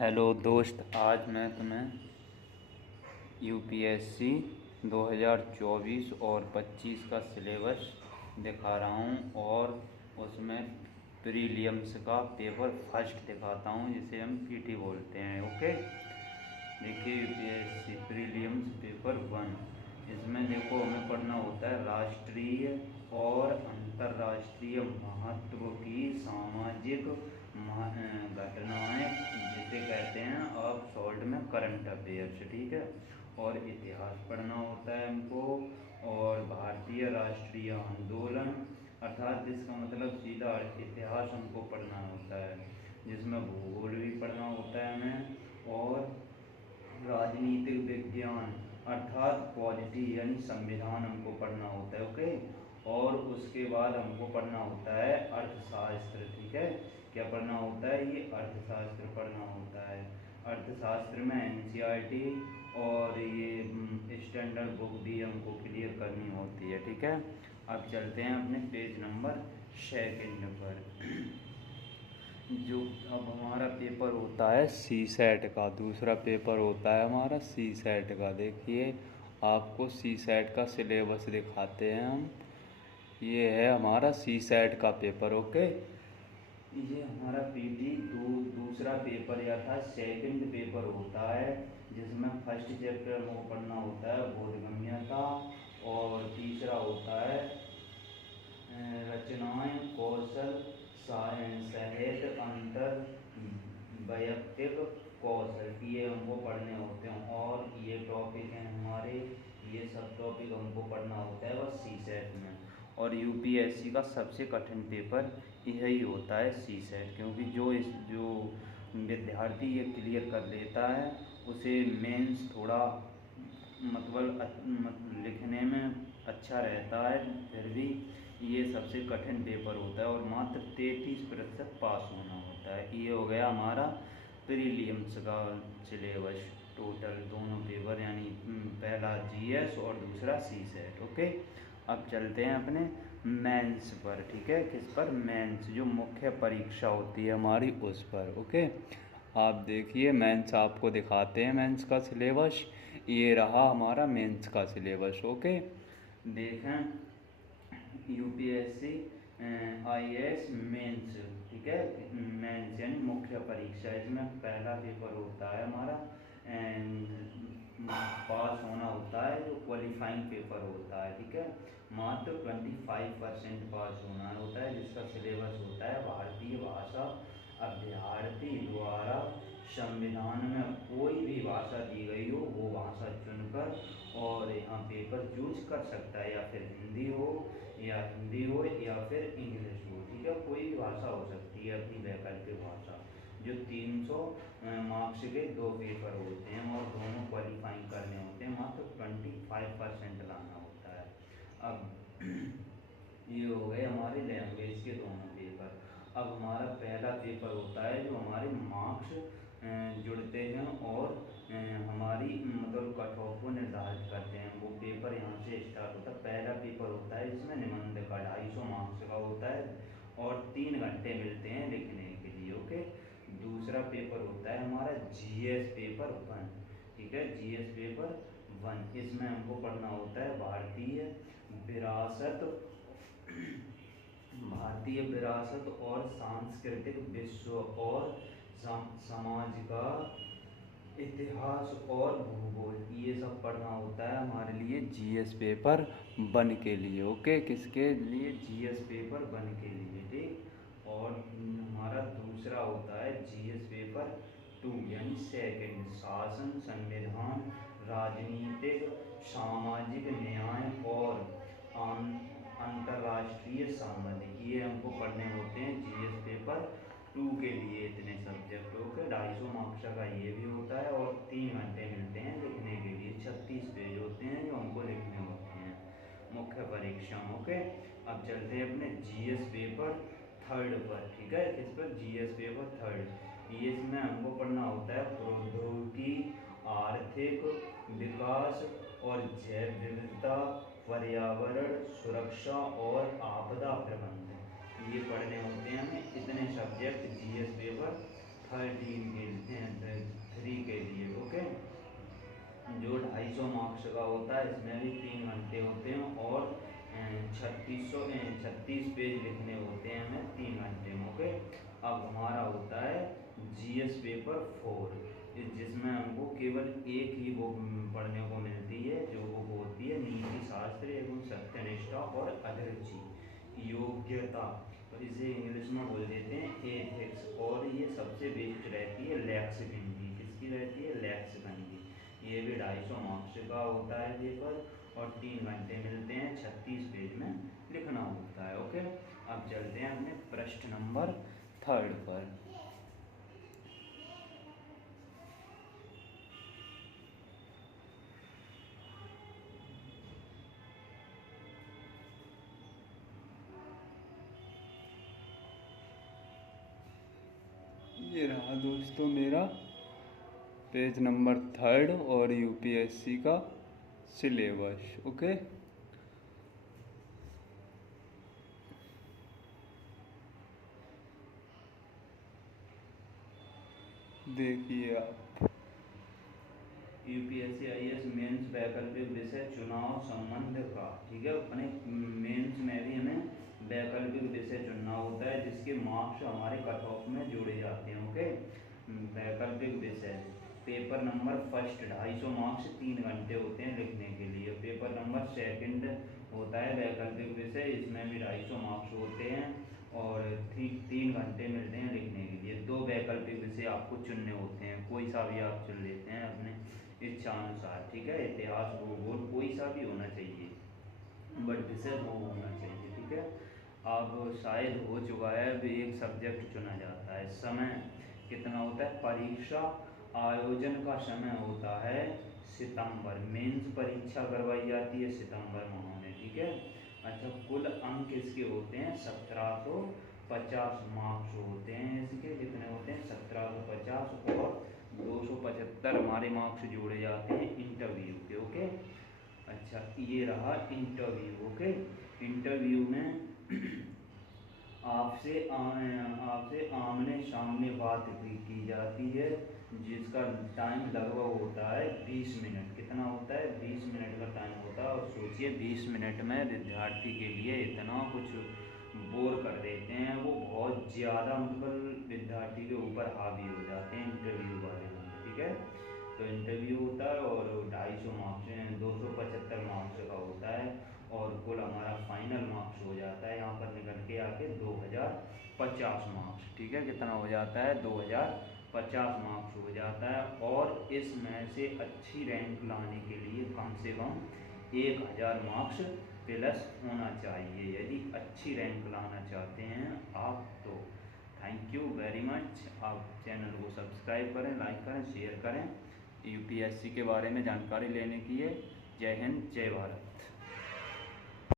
Hello दोस्त, आज मैं तुम्हें यूपीएससी 2024 और 25 का सिलेबस दिखा रहा हूँ और उसमें प्रीलिम्स का पेपर फर्स्ट दिखाता हूँ जिसे हम पीटी बोलते हैं। ओके, देखिए यूपीएससी प्रीलिम्स पेपर 1। इसमें देखो हमें पढ़ना होता है राष्ट्रीय और अंतर्राष्ट्रीय महत्व की सामाजिक घटनाएं, जिसे कहते हैं आप शॉर्ट में करंट अफेयर्स। ठीक है, और इतिहास पढ़ना होता है हमको, और भारतीय राष्ट्रीय आंदोलन, अर्थात इसका मतलब सीधा इतिहास हमको पढ़ना होता है, जिसमें भूगोल भी पढ़ना होता है हमें, और राजनीतिक विज्ञान अर्थात पॉलिटी यानी संविधान हमको पढ़ना होता है। ओके, और उसके बाद हमको पढ़ना होता है अर्थशास्त्र। ठीक है, क्या पढ़ना होता है? ये अर्थशास्त्र पढ़ना होता है। अर्थशास्त्र में एनसीईआरटी और ये स्टैंडर्ड बुक भी हमको क्लियर करनी होती है। ठीक है, अब चलते हैं अपने पेज नंबर 2 पर। जो अब हमारा पेपर होता है सी सेट का, दूसरा पेपर होता है हमारा सी सेट का। देखिए आपको सी सेट का सिलेबस दिखाते हैं हम। ये है हमारा सी सेट का पेपर। ओके, ये हमारा पीटी दूसरा पेपर या था सेकंड पेपर होता है, जिसमें फर्स्ट चैप्टर हमको पढ़ना होता है बोधगम्यता, और तीसरा होता है रचनाएं, कौशल, साहित्य, अंतर वैयक्तिक कौशल, ये हमको पढ़ने होते हैं। और ये टॉपिक हैं हमारे, ये सब टॉपिक हमको पढ़ना होता है बस सी सेट में। और यूपीएससी का सबसे कठिन पेपर यही होता है सी सेट, क्योंकि जो विद्यार्थी ये क्लियर कर लेता है उसे मेंस थोड़ा मतलब लिखने में अच्छा रहता है। फिर भी ये सबसे कठिन पेपर होता है और मात्र 33% पास होना होता है। ये हो गया हमारा प्रीलिम्स का सिलेबस, टोटल दोनों पेपर, यानी पहला जीएस और दूसरा सी सेट। ओके, अब चलते हैं अपने मेंस पर। ठीक है, किस पर? मेंस, जो मुख्य परीक्षा होती है हमारी उस पर। ओके, आप देखिए मेंस आपको दिखाते हैं मेंस का सिलेबस। ये रहा हमारा मेंस का सिलेबस। ओके, देखें यूपीएससी आईएएस मेंस। ठीक है, मेंस यानी मुख्य परीक्षा। इसमें पहला पेपर होता है हमारा पास होना होता है, जो क्वालिफाइंग पेपर होता है। ठीक है, मात्र 25% पास होना होता है, जिसका सिलेबस होता है भारतीय भाषा। अभ्यर्थी द्वारा संविधान में कोई भी भाषा दी गई हो वो भाषा चुनकर और यहाँ पेपर चूज कर सकता है, या फिर हिंदी हो या फिर इंग्लिश हो। ठीक है, कोई भी भाषा हो सकती है अपनी वैकल्पिक भाषा। जो 300 मार्क्स के 2 पेपर होते हैं और दोनों क्वालिफाइंग करने होते हैं, मात्र 25% लाना होता है। अब ये हो गए हमारे लैंग्वेज के दोनों पेपर। अब हमारा पहला पेपर होता है जो हमारे मार्क्स जुड़ते हैं और हमारी मतलब कट ऑफ को निर्धारित करते हैं। वो पेपर यहाँ से स्टार्ट होता है। पहला पेपर होता है इसमें निबंध का 250 मार्क्स का होता है और 3 घंटे मिलते हैं लिखने के लिए। ओके, दूसरा पेपर होता है हमारा जीएस पेपर 1। ठीक है, जीएस पेपर 1, इसमें हमको पढ़ना होता है भारतीय विरासत और सांस्कृतिक विश्व और समाज का इतिहास और भूगोल। ये सब पढ़ना होता है हमारे लिए जीएस पेपर 1 के लिए। ओके, किसके लिए? जीएस पेपर 1 के लिए। ठीक, और हमारा दूसरा होता है जीएस पेपर 2 यानी सेकंड, शासन, संविधान, राजनीतिक, सामाजिक न्याय और अंतर्राष्ट्रीय संबंध। ये हमको पढ़ने होते हैं जीएस पेपर 2 के लिए। इतने सब्जेक्ट होकर 250 मार्क्स का ये भी होता है और 3 घंटे मिलते हैं लिखने के लिए। 36 पेज होते हैं जो हमको लिखने होते हैं मुख्य परीक्षा। ओके, अब चलते हैं अपने जीएस पेपर 3 पर। ठीक है, किस पर? GS paper 3। ये इसमें हमको पढ़ना होता है प्रौद्योगिकी, आर्थिक विकास और जैव विविधता, पर्यावरण सुरक्षा और आपदा प्रबंधन। ये पढ़ने होते हैं हमें। इतने सब्जेक्ट जीएस पेपर 13 के जो 250 मार्क्स का होता है इसमें भी 3 घंटे होते हैं और 36 पेज लिखने होते हैं हमें 3 घंटे में। ओके, अब हमारा होता है जीएस पेपर 4, जिसमें हमको केवल एक ही बुक पढ़ने को मिलती है, जो बुक होती है नीति शास्त्र एवं सत्यनिष्ठा और अभिरुचि योग्यता, तो इसे इंग्लिश में बोल देते हैं एथिक्स। और ये सबसे बेस्ट रहती है लेक्सिकन की। किसकी रहती है? लेक्सिकन की। ये भी 250 मार्क्स का होता है पेपर और 3 घंटे मिलते हैं, 36 पेज में लिखना होता है। ओके, अब चलते हैं अपने प्रश्न नंबर 3 पर। ये रहा दोस्तों मेरा पेज नंबर 3 और यूपीएससी का सिलेबस। ओके, देखिए आप, यूपीएससी आईएएस मेंस वैकल्पिक विषय चुनाव संबंध का, ठीक है, अपने मेंस में भी हमें वैकल्पिक विषय चुनना होता है जिसके मार्क्स हमारे कट ऑफ में जोड़े जाते हैं। ओके, वैकल्पिक विषय पेपर नंबर फर्स्ट 250 मार्क्स 3 घंटे होते हैं लिखने के लिए। पेपर नंबर सेकंड होता है वैकल्पिक विषय, इसमें भी 250 मार्क्स होते हैं और 3 घंटे मिलते हैं लिखने के लिए। 2 वैकल्पिक विषय आपको चुनने होते हैं, कोई सा भी आप चुन लेते हैं अपने इच्छा अनुसार, ठीक है। इतिहास भूगोल कोई सा भी होना चाहिए, बट विषय 2 होना चाहिए, ठीक है। अब शायद हो चुका है, अब एक सब्जेक्ट चुना जाता है। समय कितना होता है? परीक्षा आयोजन का समय होता है सितंबर। मेंस परीक्षा करवाई जाती है सितंबर माह में, ठीक है। अच्छा, कुल अंक इसके होते हैं 1750 मार्क्स होते हैं इसके। कितने होते हैं? 1750 और 275 हमारे मार्क्स जोड़े जाते हैं इंटरव्यू के। ओके, अच्छा ये रहा इंटरव्यू। ओके, इंटरव्यू में आपसे आमने सामने बात की जाती है, जिसका टाइम लगभग होता है 20 मिनट। कितना होता है? 20 मिनट का टाइम होता है। और सोचिए 20 मिनट में विद्यार्थी के लिए इतना कुछ बोर कर देते हैं, वो बहुत ज़्यादा मतलब विद्यार्थी के ऊपर हावी हो जाते हैं इंटरव्यू वाले में, ठीक है। तो इंटरव्यू होता है और 250 मार्क्स 275 मार्क्स का होता है और कुल हमारा फाइनल मार्क्स हो जाता है यहाँ पर निकल के आके 2050 मार्क्स, ठीक है। कितना हो जाता है? 2050 मार्क्स हो जाता है। और इसमें से अच्छी रैंक लाने के लिए कम से कम 1000 मार्क्स प्लस होना चाहिए, यदि अच्छी रैंक लाना चाहते हैं आप तो। Thank you very much. आप चैनल को सब्सक्राइब करें, लाइक करें, शेयर करें। यूपीएससी के बारे में जानकारी लेने की है। जय हिंद, जय भारत।